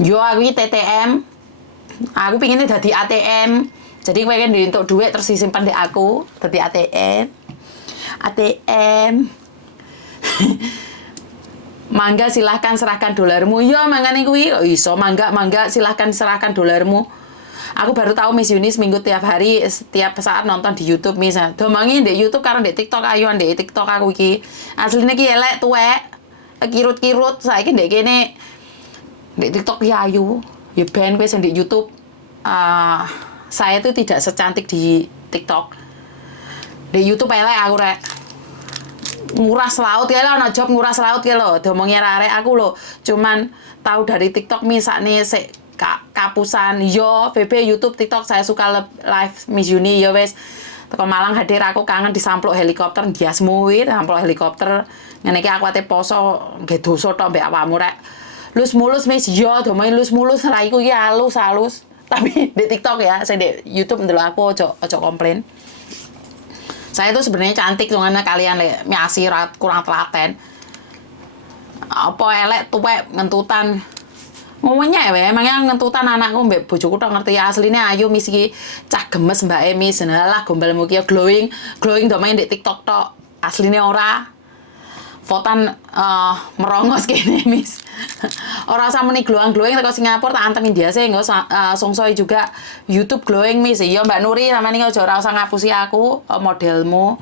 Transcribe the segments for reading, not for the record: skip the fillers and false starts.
Yo aku iki TTM. Aku pinginnya dadi ATM. Jadi pengen untuk duit terus disimpan di aku dadi ATM. ATM. Mangga silahkan serahkan dolarmu. Ya mangane kuwi kok iso. Mangga silahkan serahkan dolarmu. Aku baru tahu Miss Yuni seminggu tiap hari, setiap saat nonton di YouTube Miss. Domangi di YouTube karo di TikTok ayo di TikTok aku iki. Asline iki elek tuwek. Kirut-kirut saiki ndek kene di TikTok ya ayu. Ya ben kowe sing di YouTube. Saya itu tidak secantik di TikTok. Di YouTube elek aku rek. Nguras laut ya lo, job nguras laut ya lo. Domongnya arek aku lo. Cuman tahu dari TikTok misakne sik kapusan yo VB YouTube TikTok saya suka live Miss Yuni yo wes teko Malang hadir aku kangen disampluk helikopter diasmu kuwi sampluk helikopter ngene iki aku ate poso nggih dosa tok mbek awakmu rek lus mulus Miss yo domane lus mulus raiku iki halus tapi di TikTok ya saya di YouTube ndelok aku ojo komplain saya tuh sebenarnya cantik dengan kalian le miasi kurang telaten apa elek tuwek ngentutan ngomongnya ya, emangnya ngentutan anakku mbak bojoku tok ngerti aslinya ayu Miss iki cah gemes mbak Emi senalah gombalmu ki glowing domain di TikTok tok aslinya ora fotan merongos kene Miss ora usah muni glowing teko Singapura tak antemin dia sih engko songsoi juga YouTube glowing Miss iya Mbak Nuri sampeyan iki aja ora usah ngapusi aku modelmu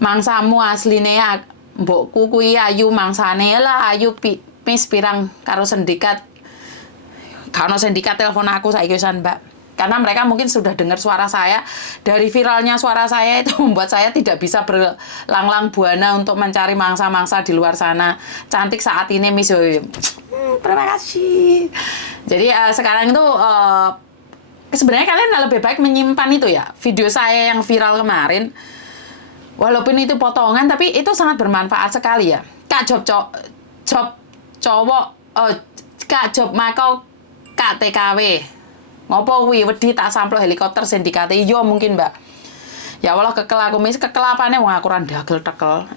mangsamu asline mbokku kuwi ayu mangsane lah ayu Miss pirang karo sindikat karena sindikat telepon aku saiki wisan Mbak karena mereka mungkin sudah dengar suara saya dari viralnya suara saya itu membuat saya tidak bisa berlanglang buana untuk mencari mangsa-mangsa di luar sana cantik saat ini Miss terima kasih jadi sekarang itu sebenarnya kalian lebih baik menyimpan itu ya video saya yang viral kemarin walaupun itu potongan tapi itu sangat bermanfaat sekali ya Kak job cowok Kak job makau Kak TKW ngopo kuwi wedi tak sampluk helikopter sindikate iya mungkin Mbak ya Allah kekel aku Miss kekel apane wong aku ora ndagel tekel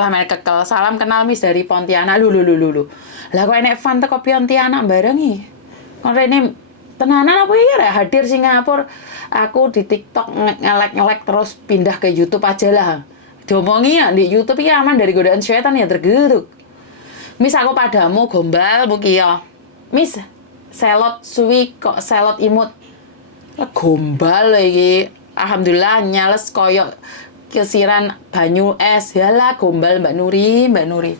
sampe kekel salam kenal Miss dari Pontianak lu lah kok enek fan teko Pontianak bareng iki kon rene tenanan apa ya hadir Singapura aku di TikTok ngelek terus pindah ke YouTube aja lah diomongi ya di YouTube iki aman dari godaan setan ya tergeruk Miss aku padamu gombal mugi ya. Miss selot suwi kok selot imut. Gombal iki. Alhamdulillah nyales koyo kesiran banyu es. Yalah gombal Mbak Nuri.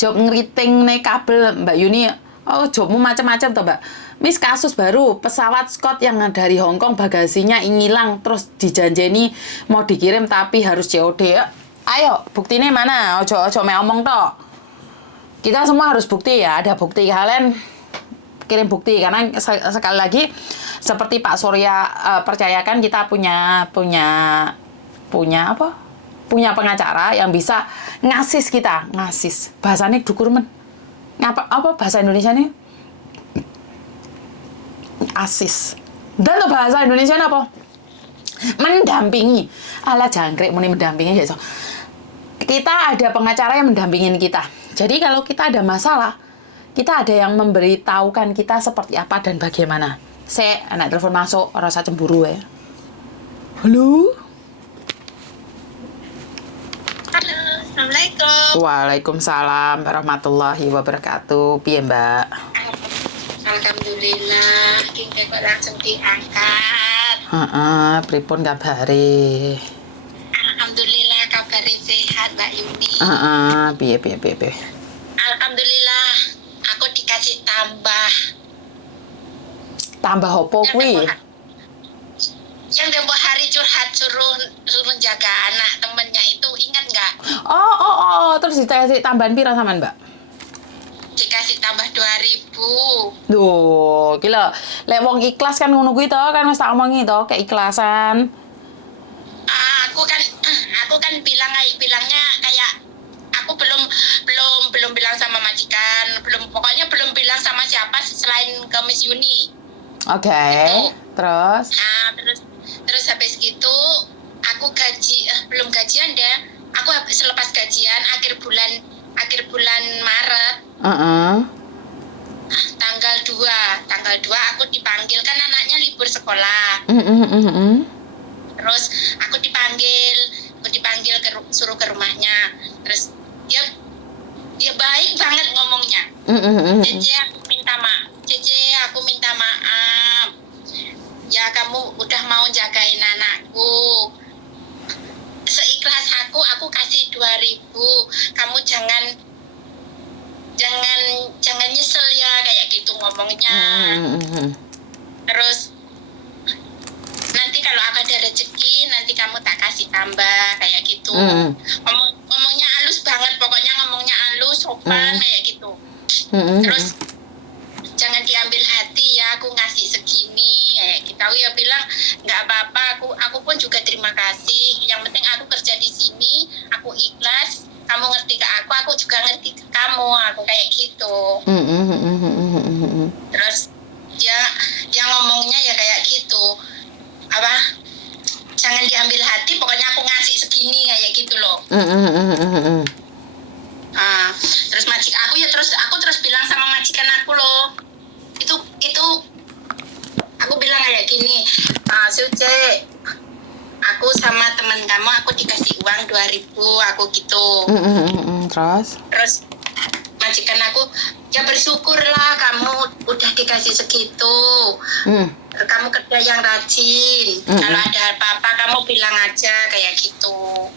Job ngeriting nih kabel Mbak Yuni. Oh, jobmu macam-macam toh, Mbak. Miss kasus baru pesawat Scott yang dari Hong Kong bagasinya hilang terus dijanjeni mau dikirim tapi harus COD ya. Ayo, buktinya mana? Ojo me omong tok. Kita semua harus bukti ya, ada bukti kalian kirim bukti karena sekali lagi seperti Pak Surya percayakan kita punya apa? Punya pengacara yang bisa ngasis kita, bahasanya dukur men. Apa bahasa Indonesianya? Asis. Dan tuh bahasa Indonesia apa? Mendampingi. Ala jangkrik muni mendampingi ya so. Kita ada pengacara yang mendampingin kita. Jadi kalau kita ada masalah, kita ada yang memberitahukan kita seperti apa dan bagaimana. Saya anak telepon masuk, rasa cemburu ya. Halo. Halo, Assalamualaikum. Waalaikumsalam warahmatullahi wabarakatuh. Piye, Mbak? Alhamdulillah, kita kok langsung diangkat. Pripun kabare? Alhamdulillah kabarnya sehat Mbak Yuni. Piye. Alhamdulillah, aku dikasih tambah. Tambah opo kuwi? Yang tempoh hari curhat suruh jaga anak temennya itu, ingat nggak? Oh, terus dikasih tambahan pira sampean, Mbak? Dikasih tambah 2.000. Duh, gila. Lek wong ikhlas kan ngono kuwi to, kan wis tak omongi to, keikhlasan. Aku kan bilangnya kayak aku belum bilang sama majikan, pokoknya belum bilang sama siapa selain ke Miss Yuni. Oke. Terus? Nah, terus habis gitu aku belum gajian deh. Aku selepas gajian akhir bulan Maret Tanggal 2 aku dipanggil, kan anaknya libur sekolah. Terus aku dipanggil suruh ke rumahnya. Terus dia baik banget ngomongnya. Cece, aku minta maaf. Ya, kamu udah mau jagain anakku. Seikhlas aku kasih 2.000. Kamu jangan nyesel ya, kayak gitu ngomongnya. Terus nanti kalau ada rezeki nanti kamu tak kasih tambah, kayak gitu. Ngomongnya halus banget, pokoknya ngomongnya halus, sopan, kayak gitu. Terus jangan diambil hati ya, aku ngasih segini, kayak gitu. Aku ya bilang nggak apa-apa, aku pun juga terima kasih. Yang penting aku kerja di sini, aku ikhlas. Kamu ngerti ke aku juga ngerti ke kamu, aku kayak gitu. Terus dia ngomongnya ya kayak gitu, apa, jangan diambil hati, pokoknya aku ngasih segini, kayak gitu loh. Terus aku terus bilang sama majikan aku loh, itu aku bilang kayak gini, Suce, aku sama teman kamu aku dikasih uang 2.000, aku gitu. Terus majikan aku, ya bersyukurlah kamu udah dikasih segitu. Kamu kerja yang rajin. Kalau ada apa-apa kamu bilang aja, kayak gitu.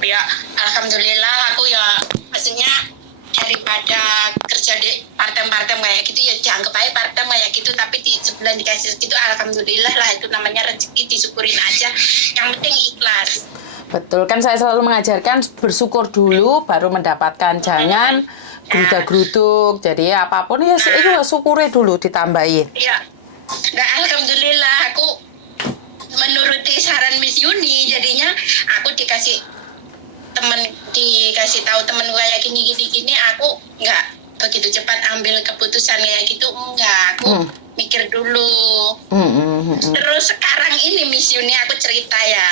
Ya alhamdulillah aku ya, maksudnya daripada kerja di part-time kayak gitu ya dianggap aja part-time kayak gitu, tapi di sebulan dikasih segitu alhamdulillah lah, itu namanya rezeki, disyukurin aja, yang penting ikhlas. Betul, kan saya selalu mengajarkan bersyukur dulu baru mendapatkan, jangan geruda-geruduk. Jadi apapun ya itu syukuri dulu, ditambahin. Ya, nah alhamdulillah aku menuruti saran Miss Yuni, jadinya aku dikasih tahu temen gue kayak gini, aku nggak begitu cepat ambil keputusan kayak gitu, enggak, aku mikir dulu. Terus sekarang ini Miss Yuni aku cerita ya,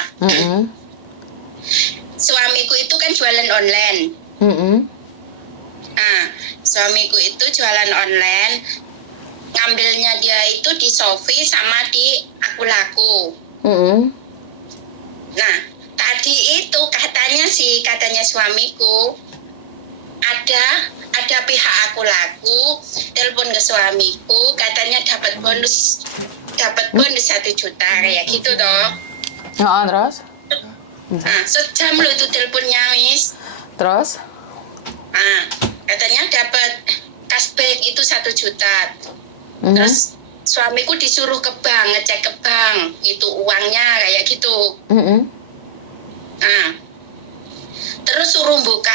suamiku itu kan jualan online. Nah, suamiku itu jualan online, ngambilnya dia itu di Shopee sama di Aku Laku. Nah, tadi itu katanya suamiku, ada pihak Aku Laku telepon ke suamiku, katanya dapat bonus 1 juta, kayak gitu toh. Terus? Nah, sejam lo itu teleponnya, Miss. Terus? Nah, katanya dapat cashback itu 1 juta. Terus suamiku disuruh ke bank, ngecek ke bank itu uangnya, kayak gitu. Nah, terus suruh buka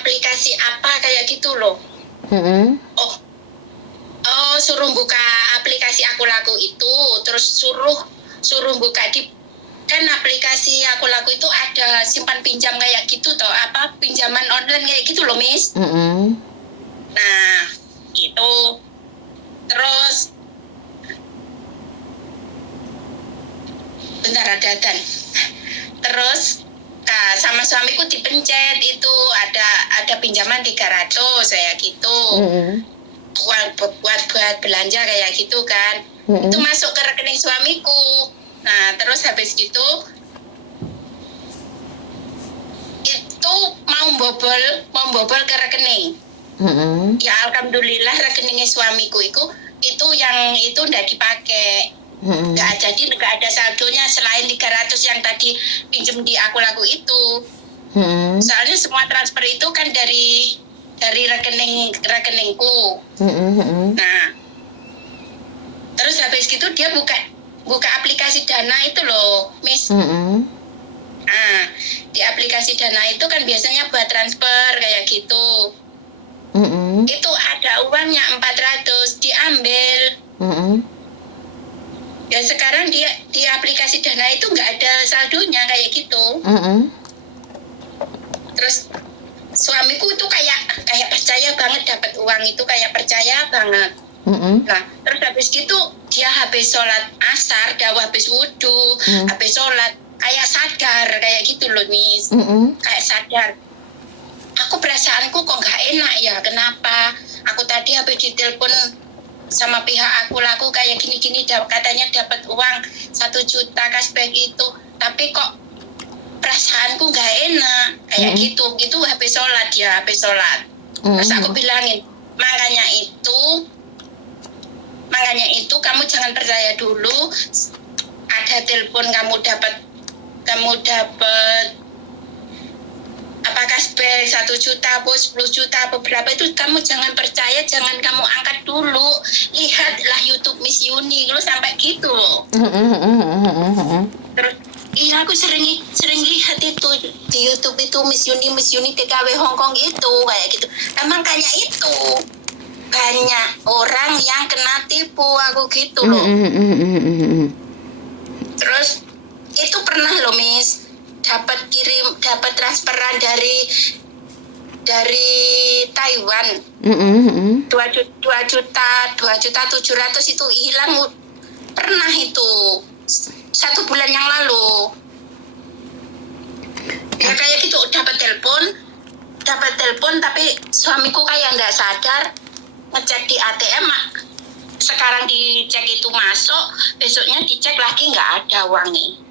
aplikasi apa kayak gitu loh. Suruh buka aplikasi Aku Laku itu, terus suruh buka kan aplikasi Aku Laku itu ada simpan pinjam kayak gitu toh, apa, pinjaman online kayak gitu loh, Miss. Nah, gitu. Terus bentar, ada dan. Terus sama suamiku dipencet itu ada pinjaman 300 kayak gitu. Buat belanja kayak gitu kan. Itu masuk ke rekening suamiku. Nah, terus habis gitu itu mau bobol ke rekening. Ya alhamdulillah rekeningnya suamiku itu yang itu udah dipakai. Nggak ada saldonya selain 300 yang tadi pinjem di Aku Laku itu. Soalnya semua transfer itu kan dari rekeningku. Nah, terus habis gitu dia buka aplikasi Dana itu loh, Miss. Nah, di aplikasi Dana itu kan biasanya buat transfer kayak gitu. Itu ada uangnya 400, diambil. Ya sekarang di aplikasi Dana itu nggak ada saldonya kayak gitu. Terus suamiku itu kayak percaya banget dapat uang itu, kayak percaya banget. Nah, terus habis gitu dia habis sholat asar, habis wudhu, habis sholat kayak sadar kayak gitu loh, Miss. Kayak sadar, aku kok perasaanku kok nggak enak ya, kenapa? Aku tadi habis ditelepon sama pihak aku kayak gini-gini, katanya dapat uang 1 juta cashback itu, tapi kok perasaanku nggak enak kayak gitu habis sholat. Terus aku bilangin, makanya itu kamu jangan percaya dulu. Ada telepon kamu dapat apa cashback 1 juta atau 10 juta apa berapa, itu kamu jangan percaya, jangan kamu angkat dulu, lihatlah YouTube Miss Yuni lo sampai gitu loh. Terus iya, aku sering lihat itu di YouTube itu Miss Yuni TKW Hongkong itu kayak gitu. Emang kayak itu banyak orang yang kena tipu aku gitu loh. Terus itu pernah loh Miss, dapat transferan dari Taiwan 2 juta 700 itu hilang, pernah itu 1 bulan yang lalu. Ya kayak gitu, dapat telepon tapi suamiku kayak nggak sadar, ngecek di ATM, sekarang dicek itu masuk, besoknya dicek lagi nggak ada uangnya.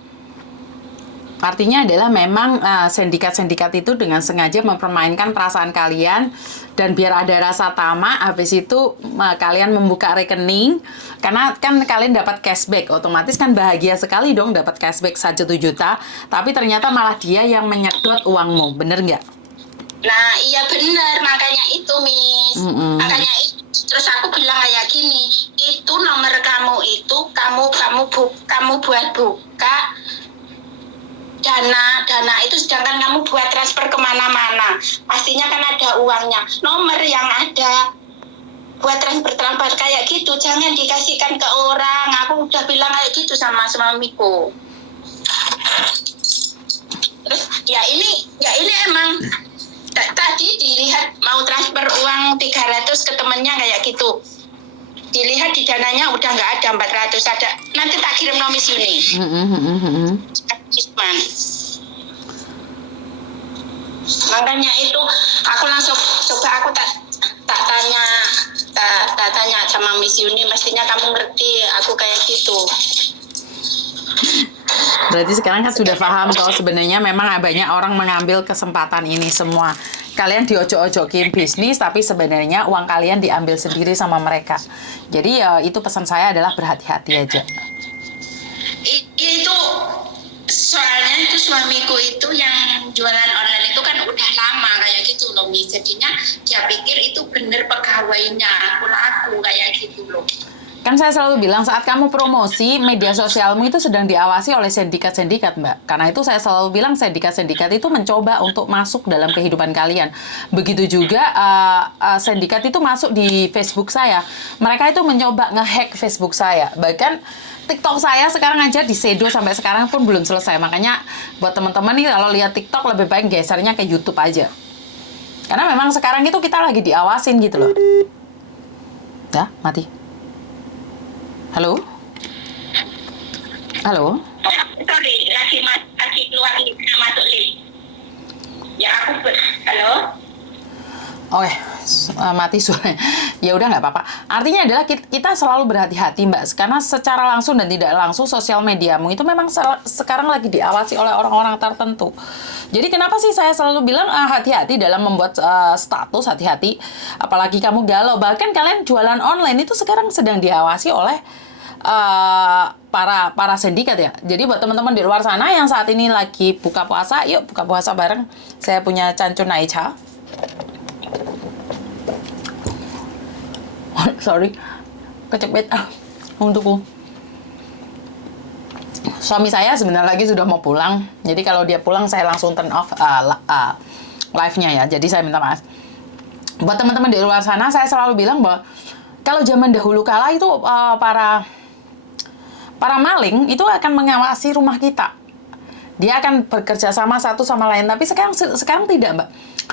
Artinya adalah memang sindikat-sindikat itu dengan sengaja mempermainkan perasaan kalian, dan biar ada rasa tamak, habis itu kalian membuka rekening, karena kan kalian dapat cashback, otomatis kan bahagia sekali dong dapat cashback 1 juta, tapi ternyata malah dia yang menyedot uangmu, bener nggak? Nah iya bener, makanya itu Miss, makanya itu. Terus aku bilang kayak gini, itu nomor kamu itu kamu buat buka dana itu, sedangkan kamu buat transfer kemana-mana pastinya kan ada uangnya. Nomor yang ada buat transfer kayak gitu jangan dikasihkan ke orang. Aku udah bilang kayak gitu sama suamiku. Terus ya ini emang tadi dilihat mau transfer uang 300 ke temennya kayak gitu, dilihat di dananya udah nggak ada 400, ada nanti tak kirim nomis ini. Makanya itu aku langsung coba, aku tak tanya sama Miss Yuni, mestinya kamu ngerti aku kayak gitu. Berarti sekarang kan sudah paham kalau sebenarnya memang banyak orang mengambil kesempatan ini semua. Kalian diojok-ojokin bisnis, tapi sebenarnya uang kalian diambil sendiri sama mereka. Jadi ya itu pesan saya adalah berhati-hati aja. Itu soalnya itu suamiku itu yang jualan online itu kan udah lama kayak gitu loh Miss. Jadinya dia pikir itu bener pegawainya, aku laku kayak gitu loh. Kan saya selalu bilang saat kamu promosi, media sosialmu itu sedang diawasi oleh sindikat-sindikat, Mbak. Karena itu saya selalu bilang sindikat-sindikat itu mencoba untuk masuk dalam kehidupan kalian. Begitu juga sindikat itu masuk di Facebook saya. Mereka itu mencoba nge-hack Facebook saya. Bahkan TikTok saya sekarang aja disedo sampai sekarang pun belum selesai. Makanya buat teman-teman nih kalau lihat TikTok lebih baik gesernya ke YouTube aja. Karena memang sekarang itu kita lagi diawasin gitu loh. Ya, mati. Halo? Halo? Sorry, lagi keluar masuk lift. Ya aku halo? Oke, mati suaranya. Ya udah nggak apa-apa. Artinya adalah kita selalu berhati-hati, Mbak, karena secara langsung dan tidak langsung sosial mediamu itu memang sekarang lagi diawasi oleh orang-orang tertentu. Jadi kenapa sih saya selalu bilang hati-hati dalam membuat status, hati-hati. Apalagi kamu galau. Bahkan kalian jualan online itu sekarang sedang diawasi oleh para sindikat ya. Jadi buat teman-teman di luar sana yang saat ini lagi buka puasa, yuk buka puasa bareng. Saya punya cancun naicha. Sorry, kecepet untukku. Suami saya sebentar lagi sudah mau pulang. Jadi kalau dia pulang saya langsung turn off live-nya ya. Jadi saya minta maaf. Buat teman-teman di luar sana, saya selalu bilang bahwa kalau zaman dahulu kala itu para maling itu akan mengawasi rumah kita. Dia akan bekerja sama satu sama lain. Tapi sekarang tidak, Mbak.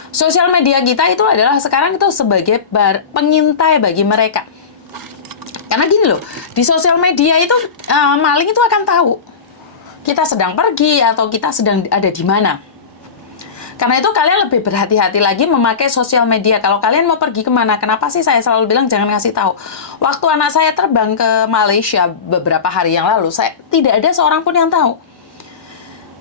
Sosial media kita itu adalah sekarang itu sebagai pengintai bagi mereka. Karena gini loh, di sosial media itu maling itu akan tahu kita sedang pergi atau kita sedang ada di mana. Karena itu kalian lebih berhati-hati lagi memakai sosial media. Kalau kalian mau pergi kemana, kenapa sih saya selalu bilang jangan kasih tahu. Waktu anak saya terbang ke Malaysia beberapa hari yang lalu, tidak ada seorang pun yang tahu.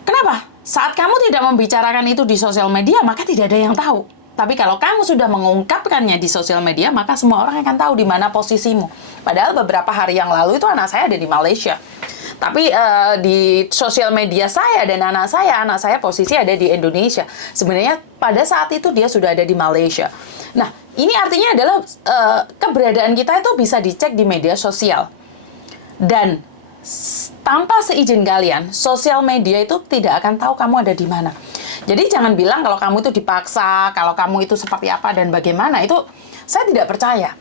Kenapa? Saat kamu tidak membicarakan itu di sosial media, maka tidak ada yang tahu. Tapi kalau kamu sudah mengungkapkannya di sosial media, maka semua orang akan tahu di mana posisimu. Padahal beberapa hari yang lalu itu anak saya ada di Malaysia. Tapi di sosial media saya dan anak saya posisi ada di Indonesia. Sebenarnya pada saat itu dia sudah ada di Malaysia. Nah, ini artinya adalah keberadaan kita itu bisa dicek di media sosial. Dan tanpa seizin kalian, sosial media itu tidak akan tahu kamu ada di mana. Jadi jangan bilang kalau kamu itu dipaksa, kalau kamu itu seperti apa dan bagaimana. Itu saya tidak percaya.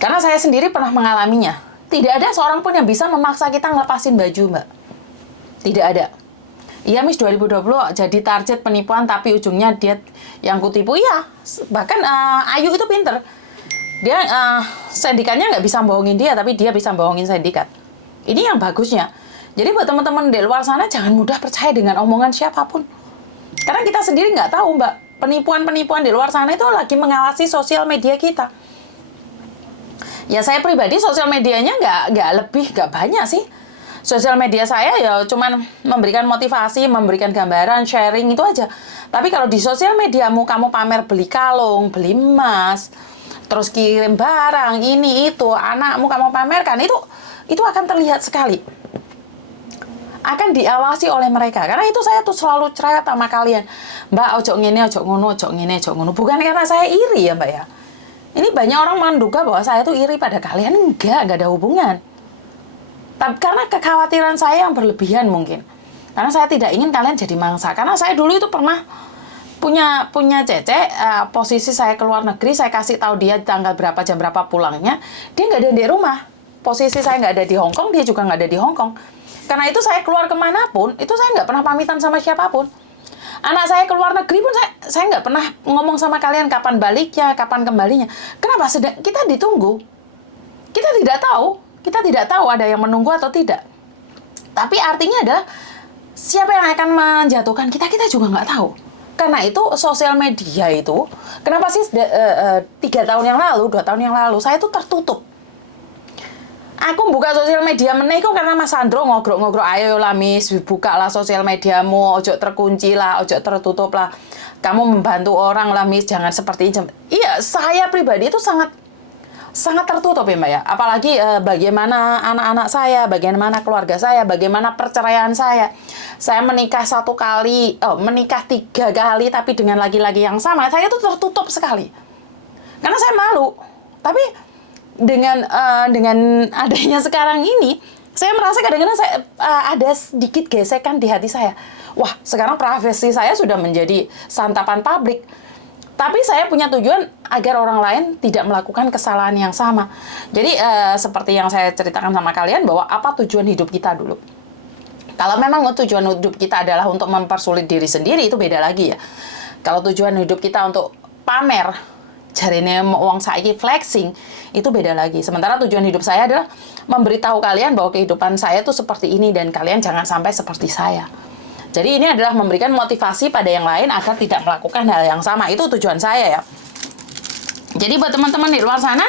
Karena saya sendiri pernah mengalaminya. Tidak ada seorang pun yang bisa memaksa kita ngelepasin baju, Mbak. Tidak ada. Iya, Miss 2020 jadi target penipuan, tapi ujungnya dia yang kutipu. Iya, bahkan Ayu itu pinter. Dia sindikatnya nggak bisa bohongin dia, tapi dia bisa bohongin sindikat. Ini yang bagusnya. Jadi buat teman-teman di luar sana, jangan mudah percaya dengan omongan siapapun. Karena kita sendiri nggak tahu, Mbak. Penipuan-penipuan di luar sana itu lagi mengawasi sosial media kita. Ya saya pribadi sosial medianya nggak banyak sih. Sosial media saya ya cuman memberikan motivasi, memberikan gambaran, sharing itu aja. Tapi kalau di sosial mediamu kamu pamer beli kalung, beli emas, terus kirim barang, ini itu, anakmu kamu pamerkan, itu akan terlihat sekali. Akan diawasi oleh mereka. Karena itu saya tuh selalu cerewet sama kalian. Mbak, ojo ngene, ojo ngono, ojo ngene, ojo ngono. Bukan karena saya iri ya, Mbak ya. Ini banyak orang menduga bahwa saya tuh iri pada kalian. Enggak ada hubungan. Tapi karena kekhawatiran saya yang berlebihan mungkin. Karena saya tidak ingin kalian jadi mangsa. Karena saya dulu itu pernah punya cece, posisi saya keluar negeri, saya kasih tahu dia tanggal berapa, jam berapa pulangnya. Dia nggak ada di rumah. Posisi saya nggak ada di Hong Kong, dia juga nggak ada di Hong Kong. Karena itu saya keluar kemanapun, itu saya nggak pernah pamitan sama siapapun. Anak saya keluar negeri pun saya nggak pernah ngomong sama kalian kapan baliknya, kapan kembalinya. Kenapa? Kita ditunggu. Kita tidak tahu ada yang menunggu atau tidak. Tapi artinya adalah siapa yang akan menjatuhkan kita juga nggak tahu. Karena itu sosial media itu, kenapa sih 2 tahun yang lalu, saya itu tertutup. Aku buka sosial media meneh iku karena Mas Sandro ngogrok-ngogrok, ayo lah Miss, bukalah sosial mediamu, ojo terkunci lah, ojo tertutup lah. Kamu membantu orang lah Miss, jangan seperti ini. Iya, saya pribadi itu sangat tertutup ya Mbak ya. Apalagi bagaimana anak-anak saya, bagaimana keluarga saya, bagaimana perceraian saya. Saya menikah 1 kali, menikah 3 kali tapi dengan laki-laki yang sama, saya itu tertutup sekali. Karena saya malu. Tapi dengan adanya sekarang ini, saya merasa kadang-kadang saya ada sedikit gesekan di hati saya. Wah, sekarang privasi saya sudah menjadi santapan publik. Tapi saya punya tujuan agar orang lain tidak melakukan kesalahan yang sama. Jadi seperti yang saya ceritakan sama kalian bahwa apa tujuan hidup kita dulu. Kalau memang tujuan hidup kita adalah untuk mempersulit diri sendiri, itu beda lagi ya. Kalau tujuan hidup kita untuk pamer, jarine uang saiki flexing, itu beda lagi. Sementara tujuan hidup saya adalah memberitahu kalian bahwa kehidupan saya tuh seperti ini dan kalian jangan sampai seperti saya. Jadi ini adalah memberikan motivasi pada yang lain agar tidak melakukan hal yang sama. Itu tujuan saya ya. Jadi buat teman-teman di luar sana,